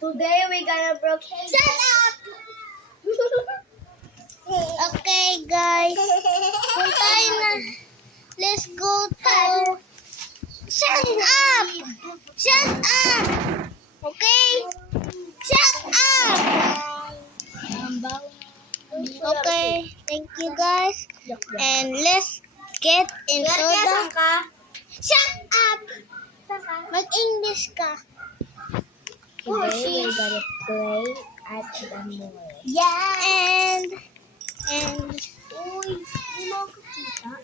Today we're gonna broke. Shut up! Okay, guys. Puntahin na. Let's go to... Shut up! Shut up! Okay? Shut up! Okay, thank you guys. And let's get into the... Shut up! Mag-English ka. Today we're gonna play at the mall. Yeah! And... Uy, hindi mo ako kita.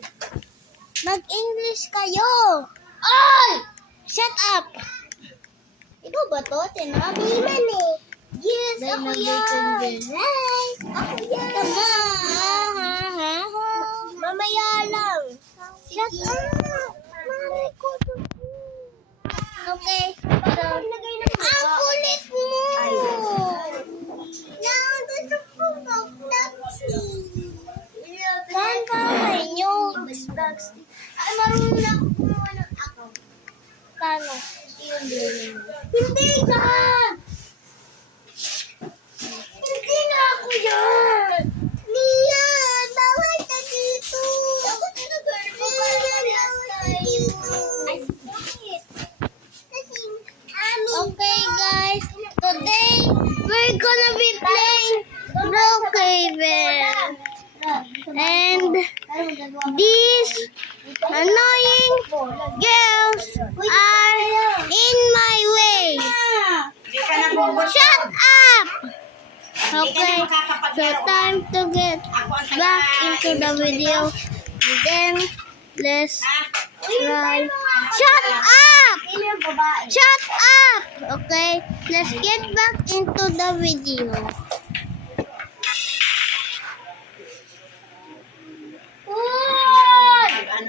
Mag-English kayo! Ay! Shut up! Ikaw ba to? Tinabi man eh. Yes, Then ako nag-English. yan. Hi! Ako yan. Come on! Mamaya lang. Shut up! Okay. So, ang kulit mo! Now, there's a proof of taxi. Saan bahay nyo? Ay, marunong na ako kumuha ng account. Paano? Hindi ka! Hindi na ako yan! Nia! Bawal ka dito! Ako tinagay mo ba yan last time? Ay, bakit? Kasi, Okay, guys. Today, we're gonna be playing Brookhaven. And these annoying girls are in my way. Shut up! Okay, so time to get back into the video. And then, let's try. Shut up! Shut up! Okay, let's get back into the video.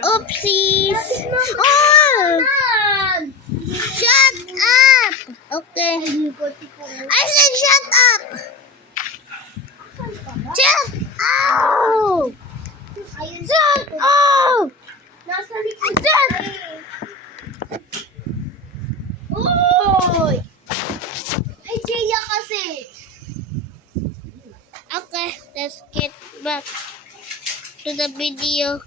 Oopsies! Oh! Shut up! Okay. I said shut up! Shut up! Shut up! Nasa likod. Shut Uy! Ay, Jaya kasi. Okay, let's get back to the video.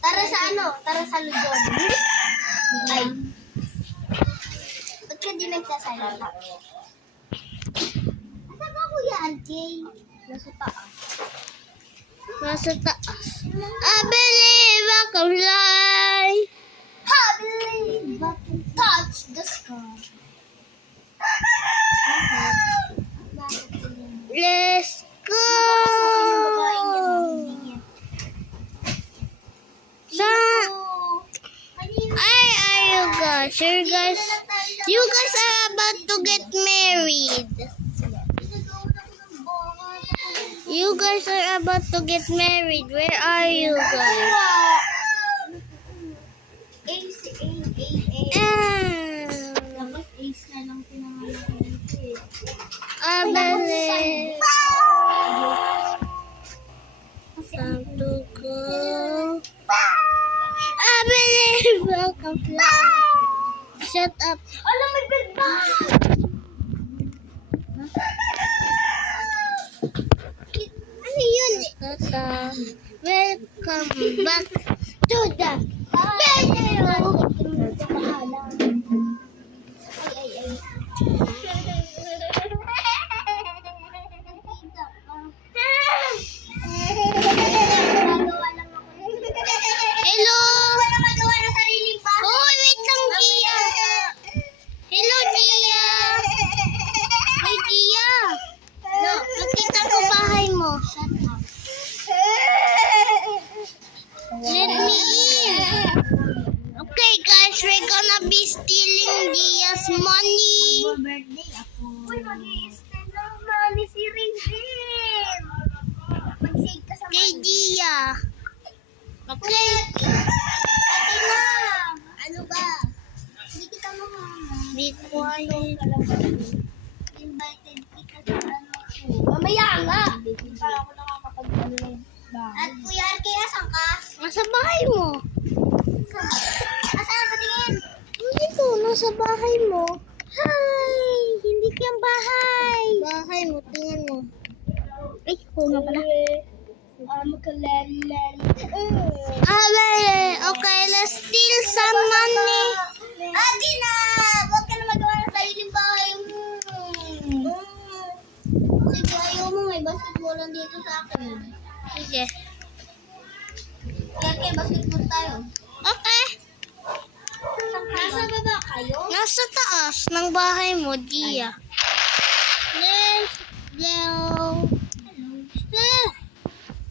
Tara sa ano? Tara sa Luzon. Ay. Ba't ka di nagsasalita? Asan ka, Kuya Aljay? Nasa taas. Nasa taas. I believe I can fly. I believe I can touch the sky. Let's go. You guys are about to get married. You guys are about to get married. Where are you guys? Ace. Dapat ace na lang pinangalan ko eh. I believe time to go. I believe I can fly. Shut up. Alam, may bed ba? Ano yun? Tata. Welcome back to the video. Hello. Wala magawa ng sariling bahay. Oh, wait lang, Gia. Hello, Gia. Hi, Gia. No, nakita ko bahay mo. Shut up. Let me in. Okay, guys, we're gonna be stealing Gia's money. Birthday ako. Uy, mag-i-extend ng money si Rinzin. Mag-save ka sa Kay Gia. Okay. Ate na. Ano ba? Hindi kita mahama. Be quiet. Invited kita sa ano ko. Mamaya nga. Hindi pa ako nakakapag-ano ng bahay. At Kuya Arke, asan ka? Nasa bahay mo. Asan ka tingin? Dito, nasa bahay mo. Ha? Ay, oo nga pala. Okay, let's steal some money. Ate na! Huwag ka na magawa ng sariling bahay mo. Sige, ayaw mo. May basketball lang dito sa akin. Sige. Kaya basketball tayo. Okay. Nasa baba kayo? Nasa taas ng bahay mo, Gia. Let's go.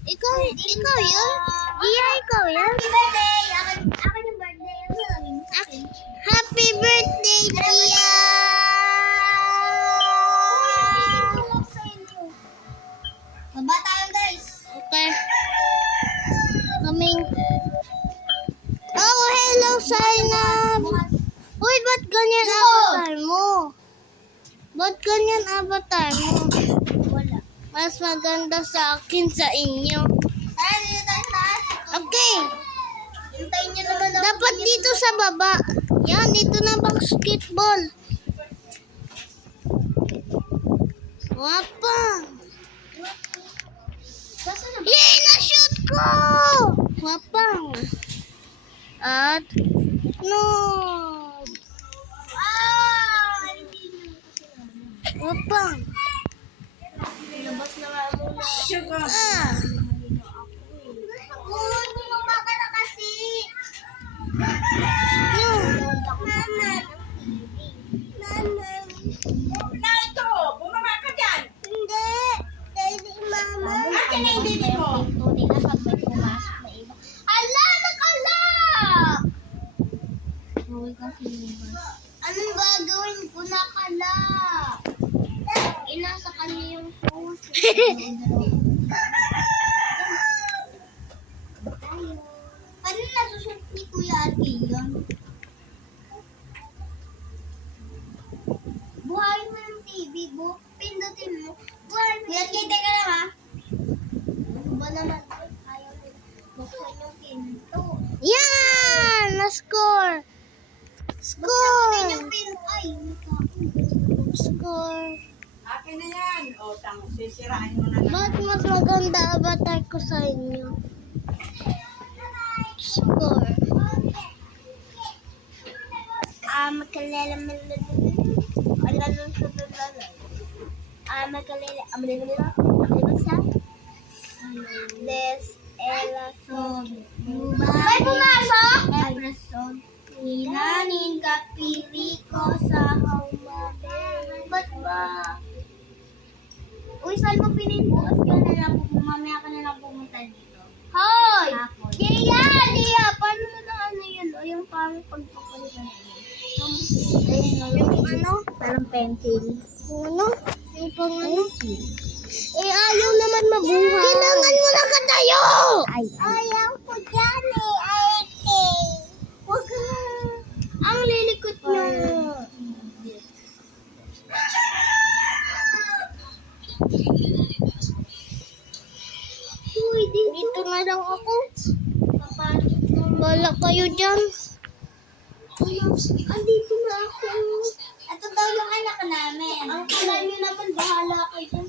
Ikaw yun? Gia, ikaw yun? Happy birthday! Akin yung birthday. Ang maraming akin. Happy birthday, Gia! Baba tayo, guys. Okay. Coming. Oh, hello, Zainab! Uy, ba't ganyan avatar mo? Ba't ganyan avatar mo? Wala. Mas maganda sa akin sa inyo. Tara, dito tayo taas. Okay. Hintayin niyo naman ako. Dapat dito sa baba. Yan, dito na basketball. Wapang. Saan na ba? Yay! Na-shoot ko! Wapang. At, no. Hindi niyo Wapang. Labas na nga muna. Ah. Bumaba ka na kasi. No. Mama. Na ito! Bumaba ka dyan! Hindi. Daddy, mama. Akin na yung dili mo! Tunay na pag may pumasok na iba. Ala, nakalak! Bawal kasi yung bus. Anong gagawin ko? Nakalak! Inasa kanya yung phone. Ano nasusunod ni Kuya Arky yun? Buhayin mo ng TV, pindutin mo. Buhayin mo. Kuya Arky, teka lang ha. Ano ba naman? Ayaw mo. Buksan yung pinto. Yan! Na-score. Buksan mo din yung Score. pinto. Ay, Score. Akin na yan! O, sisirain mo na lang. Ba't mas maganda avatar ko sa inyo? Score. Makalala Des elasod. May pumasok? Elasod. Nilanin kapili ko sa haumabe. Ba't ba? Uy, saan mo pinibukas ka na lang? Mamaya ka na lang pumunta dito. Hoy! Dia! Dia! Paano mo na ano yun? O yung parang pagpapalitan yung ano? Parang pencil. Ano? Yung pang ano? Ayaw naman mabuhay. Kailangan mo na katayo! Ayaw ko dyan eh. Ate. Huwag ka na. Ang lilikot nyo. Uy, Dito na lang ako. Wala kayo dyan. Andito na ako. Ito daw yung anak namin. Ang kalan nyo naman, bahala kayo dyan.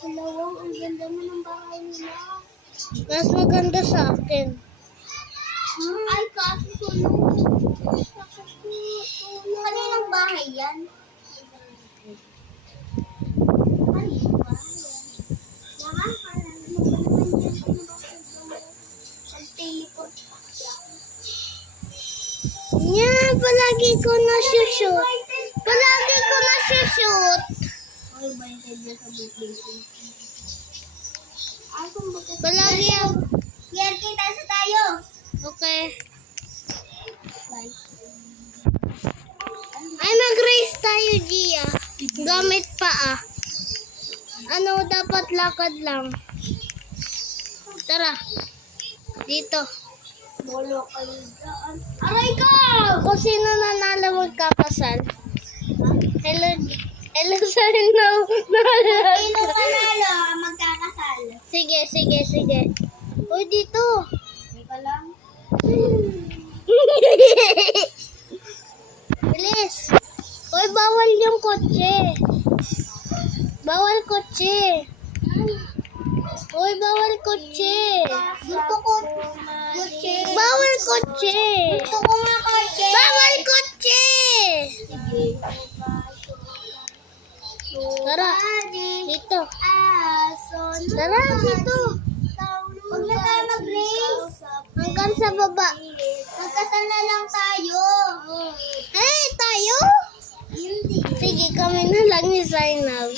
Dalawang, ang ganda mo ng bahay nila. Mas maganda sa akin. Ay, kaso sunod. Kaninang bahay yan? Kaninang bahay yan? Teleport pa siya. Yan, palagi ko na-shoot. Palagi ko na-shoot. Ay, baliktad na sa building. Ay, kung bakit? Palagi ako. Yan, kita sa tayo. Okay. Ay, mag-race tayo, Gia. Gamit pa Ano, dapat lakad lang. Tara. Dito. Bolo kayo dyan. Aray ko! Kung sino nanalo magkakasal. Hello. Hello, sorry, no. Sino manalo magkakasal? Sige. Uy, dito. Teka lang. Bilis. bawal yung kotse. Bawal kotse. Uy, bawal kotse. Gusto ko kotse. Bawal kotse. Gusto ko nga kotse. Bawal kotse. Tara, dito. Tara, dito. Huwag na tayo mag-race. Hanggang sa baba. Magkasal na lang tayo. Eh, tayo? Hindi. Sige, kami na lang ni Zainab.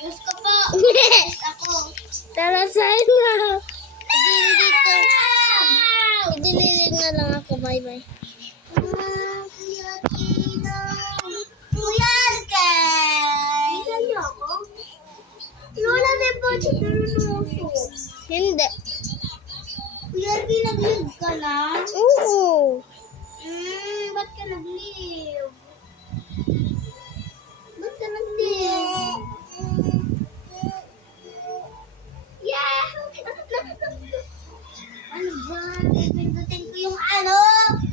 Gusto ko. Ako. Tara, Zainab. Dito. Idililig na lang ako. Bye-bye. Kuya Arkay. Ilan niyo ako? Lola, di ba siya nanunuso? Hindi. Kuya Arkay, nag-live ka na? Oo. Ba't ka nag-live? Ba't ka nag-live? Yeah! Ano ba? Pipindutin ko yung ano?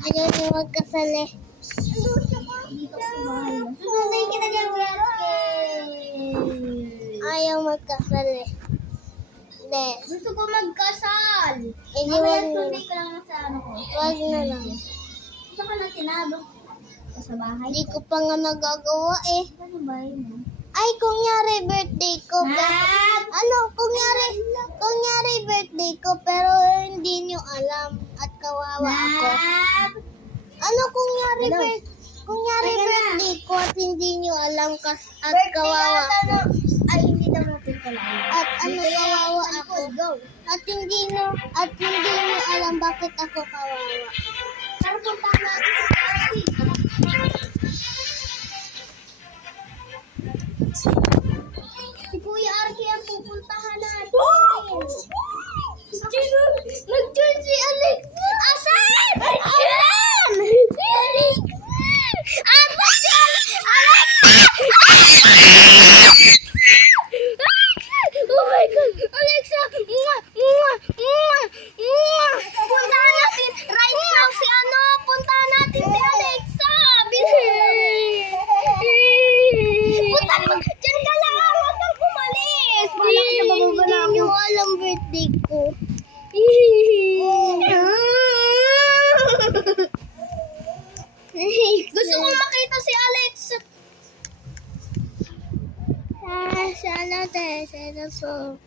Ayaw niyo magkasali. Dito ako bahay. Sunodin kita dyan, Kuya Arkay. Ayaw magkasali. Hindi. Gusto ko magkasal. Hindi, Mamaya wag na. sunday ka lang sa ano ko. Wag na lang. Gusto ka na tinalo. Sa bahay. Hindi ko pa nga nagagawa eh. Ano ba yun? Ay, kunyari birthday ko. Ma'am! Ano, kunyari birthday ko, pero hindi nyo alam at kawawa ako. Ma'am! Ano, kunyari Hello? birthday ko at hindi nyo alam at kawawa ako. Ay, hindi daw natin kailangan. At ano, kawawa ako. At hindi nyo alam bakit ako kawawa. Pero punta natin sa party. Si Kuya Arky ang pupuntahan natin. Nag-turn si Alex. Asan? Asan? Oh my God! Alexa! Mwah! Mwah! Mwah! Mwah! Puntahan natin right now si ano! Puntahan natin si Alexa! Bilis! Punta naman! Diyan ka lang! Huwag kang umalis! Wala ka na bababa na Hindi nyo alam birthday ko. Gusto kong makita si Alex. Sana tayo.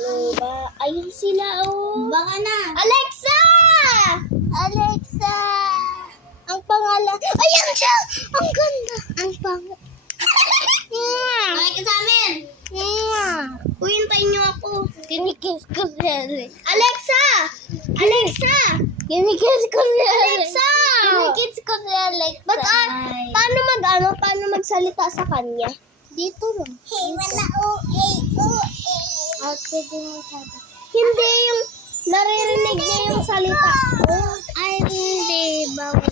Diba? Ayun sila, oh. Baka na. Alexa! Alexa! Ang pangalan. Ayan siya! Ang ganda. Ang pangalan. Bakit ka sa amin? Uy, hintayin niyo ako. Kinikiss ko si Alex. Alexa! Alexa! Kinikiss ko si Alex. Alexa! Kinikiss ko si Alex. Paano magsalita sa kanya? Dito lang. Hey, wala o-a-o-a. Okay, din sabi. Hindi yung naririnig niya yung salita. Ay, hindi. Bawal.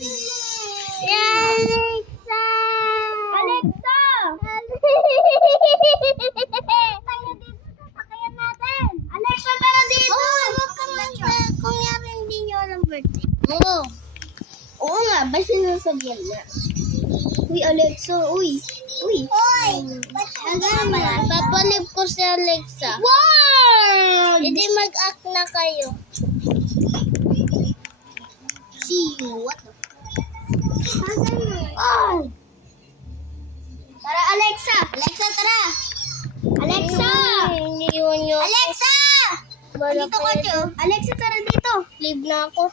Alexa! Alexa! Tayo dito sa sakayan natin. Alexa, tara dito! Huwag kang kung yari hindi nyo alam birthday. Oo. Oo nga, ba sinasabihan na? Uy, Alexa, uy. Uy. Hoy! Hanggang pala. Papalib ko si Alexa. Wow! Hindi mag-act na kayo. See you. What the Oh! Tara, Alexa! Alexa, tara! Alexa! Iniiwan nyo. Alexa! Wala Dito ka, kayo. Tiyo. Alexa, tara dito. Leave na ako.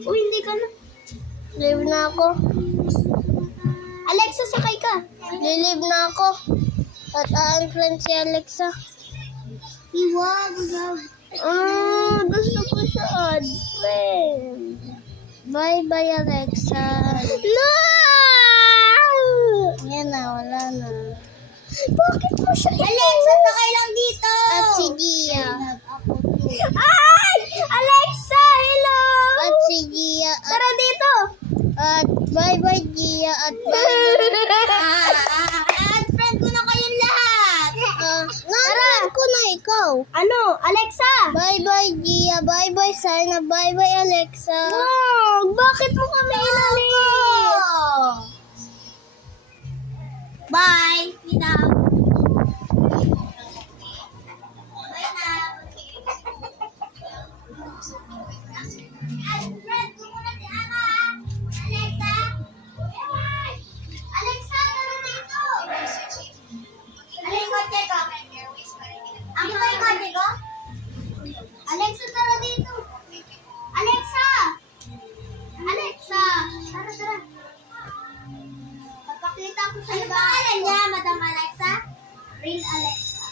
Uy, hindi ka na. Leave na ako. Alexa, sakay ka. Lilive na ako. At unfriend si Alexa. Iwag. Gusto ko siya unfriend. Bye-bye, Alexa. No! Yan na, wala na. Bakit mo siya Alexa, sakay lang dito. At si Gia. Ay! Alexa, hello! At si Gia. Tara dito. At bye-bye, Gia. At bye-bye. Friend ko na kayong lahat. Narinig ko na ikaw. Ano? Alexa? Bye-bye, Gia. Bye-bye, Sana. Bye-bye, Alexa. Wow! Bakit mo kami inalis? Bye. Kita. Bye na. Alfred, muna si Ama. Alexa. Alexa, tara dito. Alexa, kotse ko. Ako ba yung kotse ko? Alexa, tara dito. Alexa! Alexa! Tara, tara. Papakita ko sa iba. Ano pangalan niya, Madam Alexa? Real Alexa.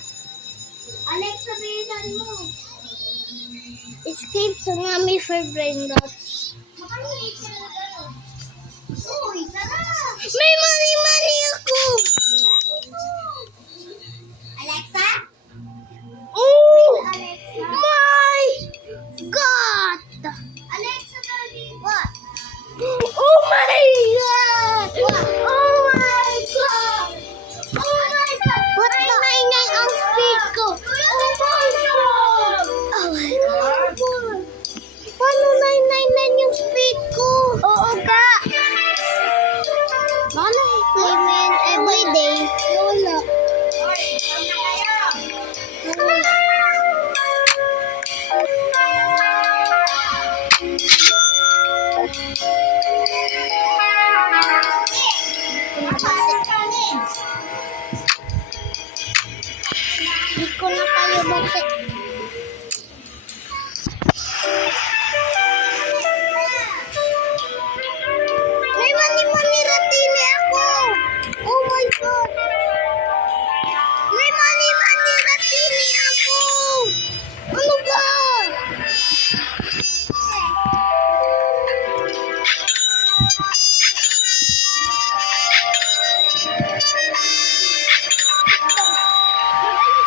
Alexa, bilisan mo. Escape Tsunami for Brain Dots. Makalimutan siya na gano'n. Uy, tara! May mani ako! Alexa? Oh! Alexa? My God! Alexa, tara dito. What? Oh my God! What? Oh my God! Oh my God! What the? Maingay ang speed ko. Oh my God! Oh my God! Paano 999 yung speed ko? Oo ka! Baka na-experiment everyday. Wala. Hoy, ano kayo? Wala. Hindi ko na kayo bakit. May mani ratili ako. Oh my God. May mani ratili ako. Ano ba?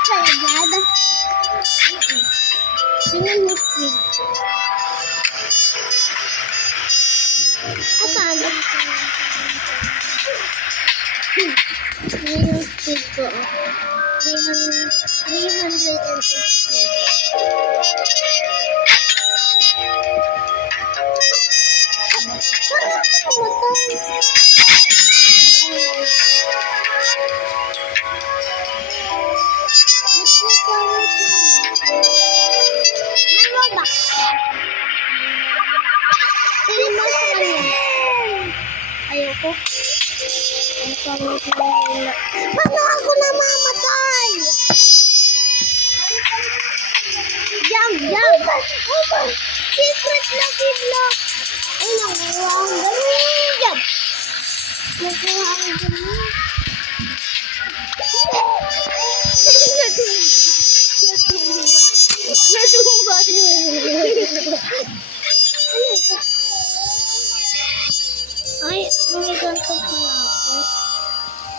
Salagada. Sino mo speed? Asan? Ngayon yung speed ko. 300. Ayoko. Ang pangit na wala. Paano ako namamatay? Jump! Oh my! Secret lucky block! Ay, nakuha ang ganun! Jump! Nakuha ang ganun! Natumba yun! Ay, may ganito pala ako.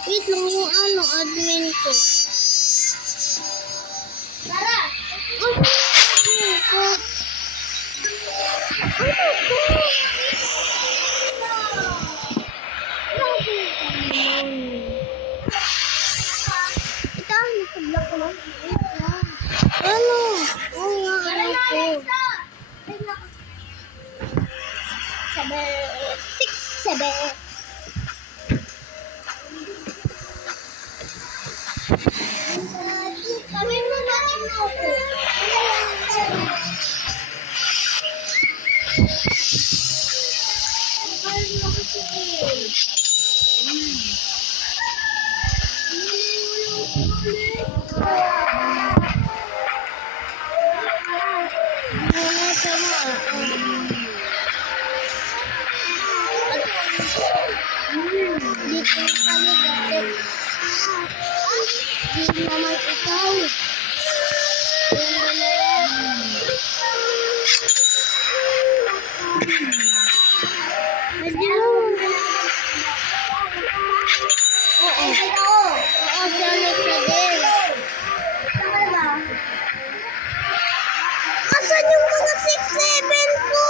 Wait lang yung admin ko. Tara! Ano admin ko? Ano ko? Ito, nakablock ko lang. Wait lang. Ano? Oo nga, ano ko? Sabi. Sabi mo natin na ako. Wala sama. Dito kami dati. Di naman ikaw. Yung dalawa. Pwede mo. Oo. Oo, si Alexa din. Asan yung mga 6-7 ko?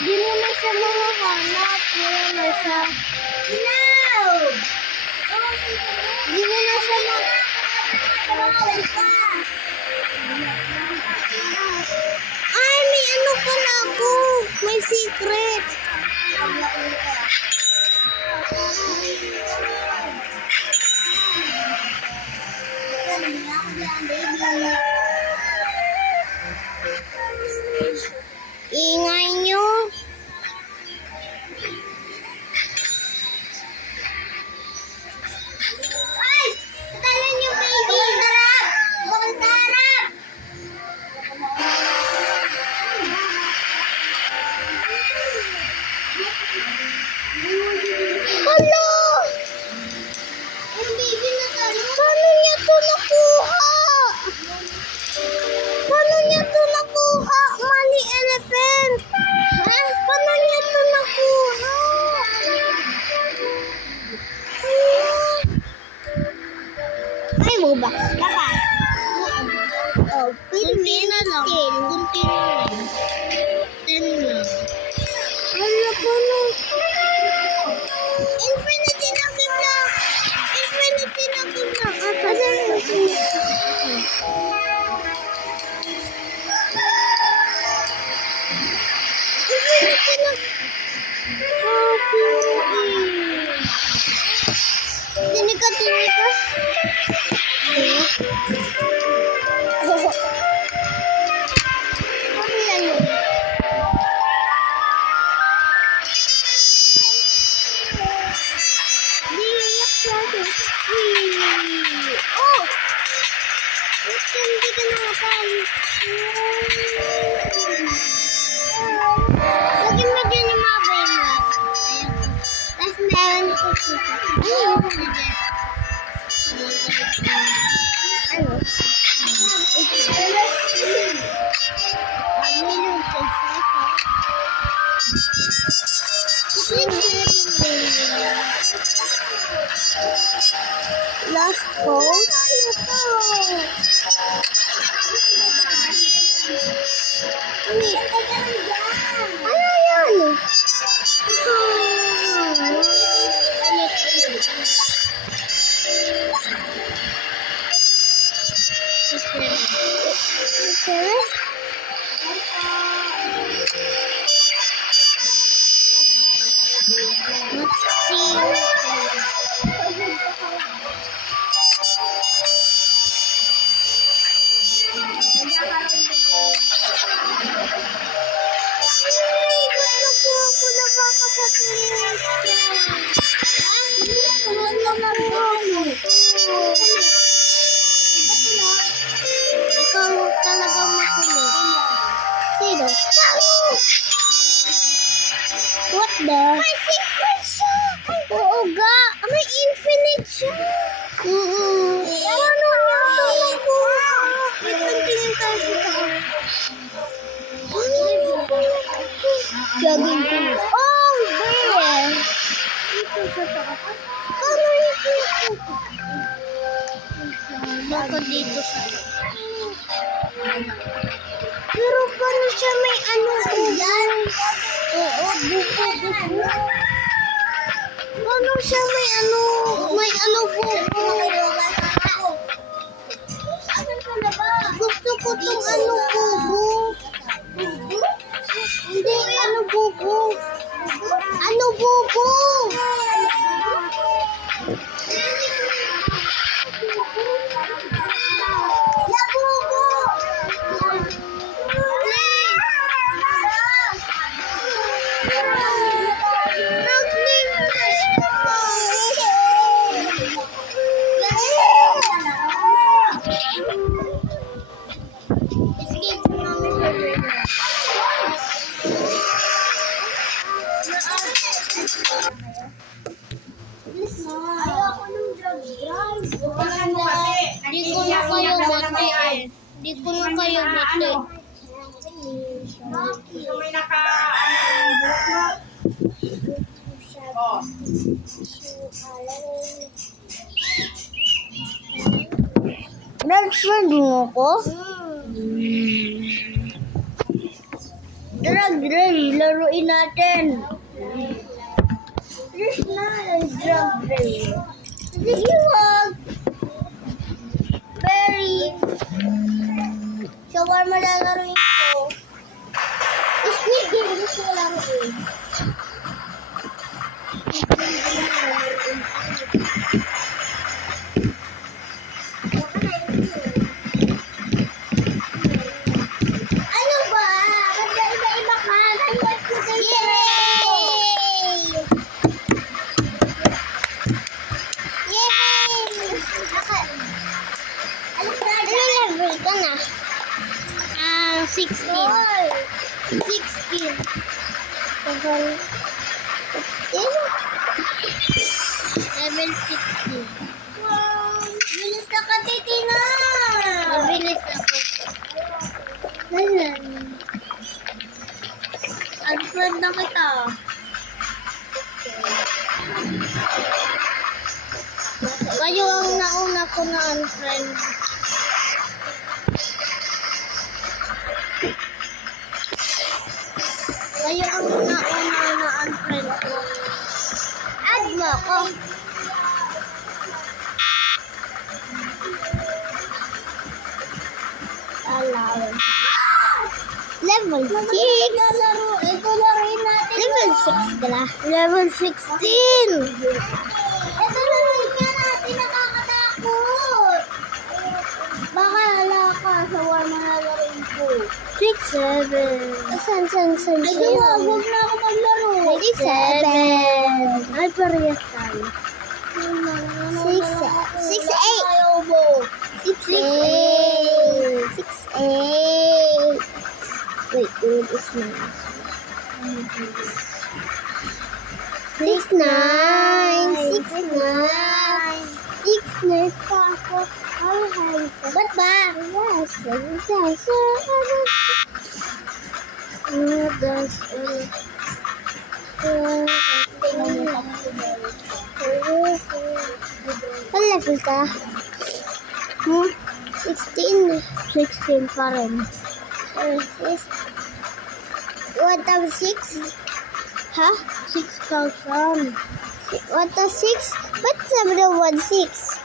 Di mo na siya makahanap. Wala na siya. No! Di mo na siya Ay, may ano pala ako. May secret. Ingay nyo. Ay! Tatalan yung baby! Sarap! Bukal sarap! Hala! Yung baby na talo. Paano niya to nakuha? Paano niya to nakuha? Money elephant. Paano niya to nakuha? Ay, buba. Kapa. Oh, kunti na lang. Kunti na lang. 10 lang. Hala, paano? Infinity na kita. Infinity na kita. Asan mo siya? Infinity na. Tinika, tinika. Ano yan yun? Di iyak siya. Oh! Hindi ka nakapal. Lagi medyo lumaba yung nuts. Tapos meron ko suka. Ano? Last post? Ano yan? Okay. Let's Ikaw talagang makulit. Sino? What the? May secret siya. Oo ga. May infinite siya. Paano niya ito nakuha? Tingin tayo sa taas. Jogging ko. Oh, there. Dito sa taas. Paano niya ito nakuha? Baka dito sa Pero paano siya may ano yan? Oo, buko. Paano siya may ano buko? Asan ka na ba? Gusto ko tong ano buko. Hindi, ano buko? Ano buko? Ayoko nung drive. Ano kasi? Di ko na kayo bate. Di ko na kayo bate. Gusto mo yung naka, yung buhok mo? Oh. Best friend mo ko? Drag, laruin natin. This na is drug free. Sige, wag. Sa war malalaroin ko. Squid Game gusto ko laruin. Ano ba? Ba't ba iba-iba ka? Yay! Yay! Ano level ka na? 16. 16. Level 16. Wow! Bilis na ka, Titina! Mabilis ako. Ganyan. Unfriend na kita. Kayo ang nauna ko na unfriend. Kayo ang nauna na unfriend ko. Add mo ako. Level 6. Ito laruin natin. Level 6 pala. Level 16. Ito laruin nga natin. Nakakatakot. Baka hala ka sa war mga laruin ko. 6, 7. San? Ay, huwag na ako maglaro. 6, 7. Ay, parehas tayo. 6, 8. Ayaw mo. 6, 8. 6, 8. Wait, it is mine. 6, 9. 6, 9. 6, 9 pa ako. Ba't ba? Yes. Ano level ka? 16. 16 pa rin. 1,006? Ha? 6,000. 1,006? Ba't sabi na 1,6?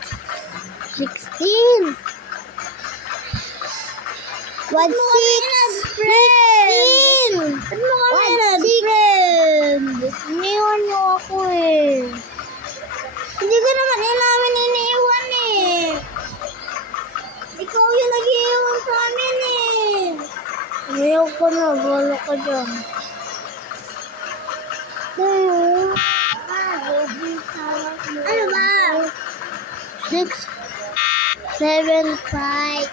16. 1,6. 16. Ba't mo kami nag-friend? Iniwan niyo ako eh. Hindi ko naman namin iniiwan eh. Ikaw yung nag-iiwan sa amin eh. Ayaw ko na. Bala ka dyan. Ano ba? 6, 7, 5,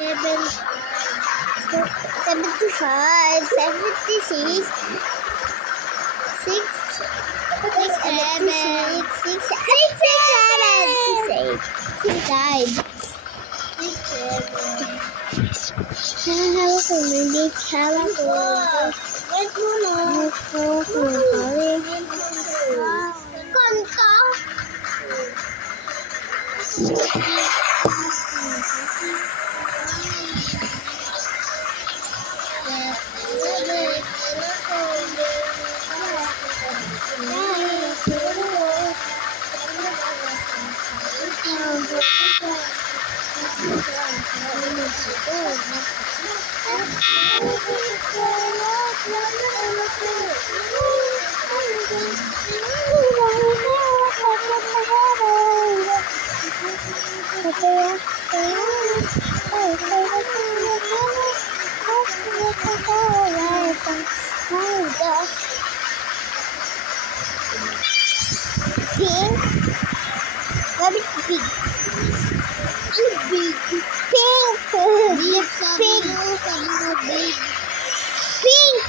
75, 76, 6, 7, 6, 8. Halo ko, hindi halo ko. Wait mo na. Kanta? Pink? Rabbit pig. Ano big? Pink! Pink! Pink! Big. Pink! Sabi mo pig. Pink!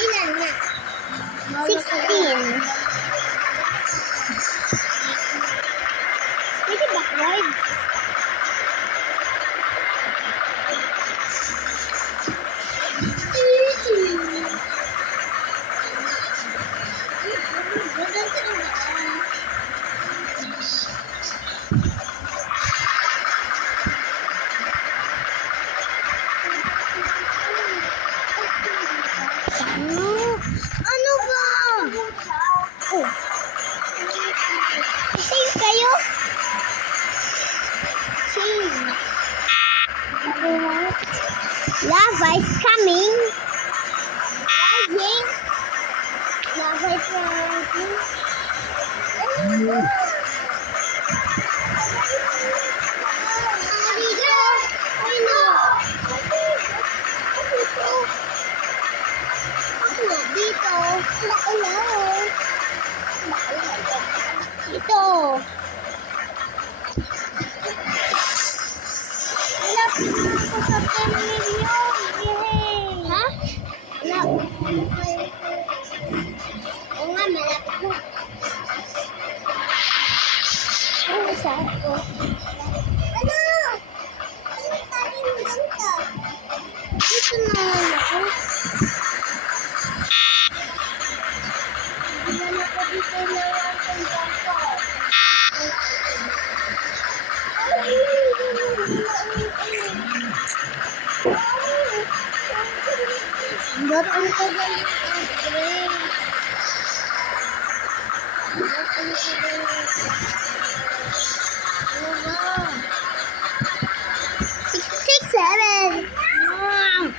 Ilan na? 16. Pwede backwards? Bye-bye, Frankie. Dito. Malapit na ako sa 10 million. Yay! Ha? Wala. Oo nga, malapit na. Ano sa ako? Ano? Ano tayo mo ganito? Dito na ako. Hindi na ako dito na lang kung ganito. Ba't ang tagal ng upgrade? Ba't ang tagal ng ano ba? 6, 7. Wow!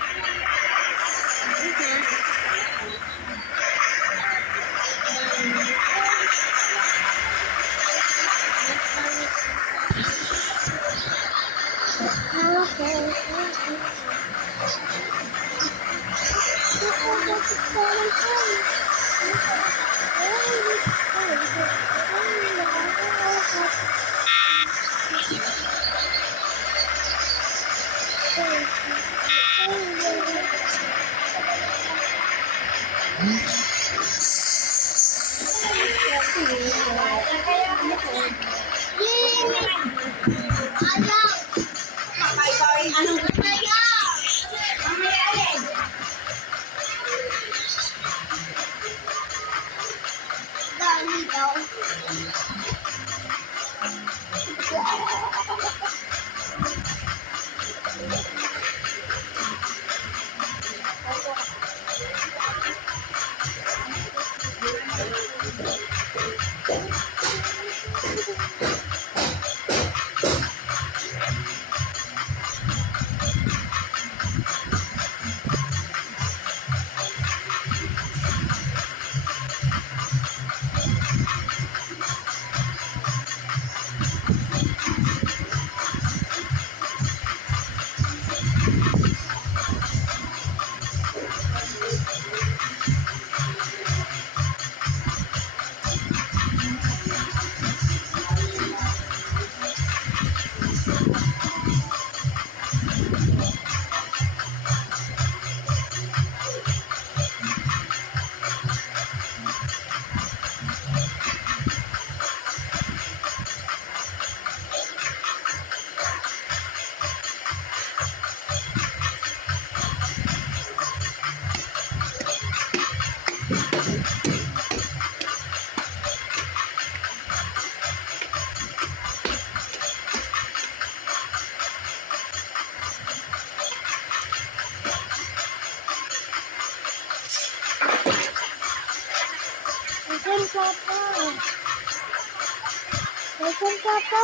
Nasaan ka pa?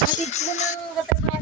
Hatid mo ng katas mo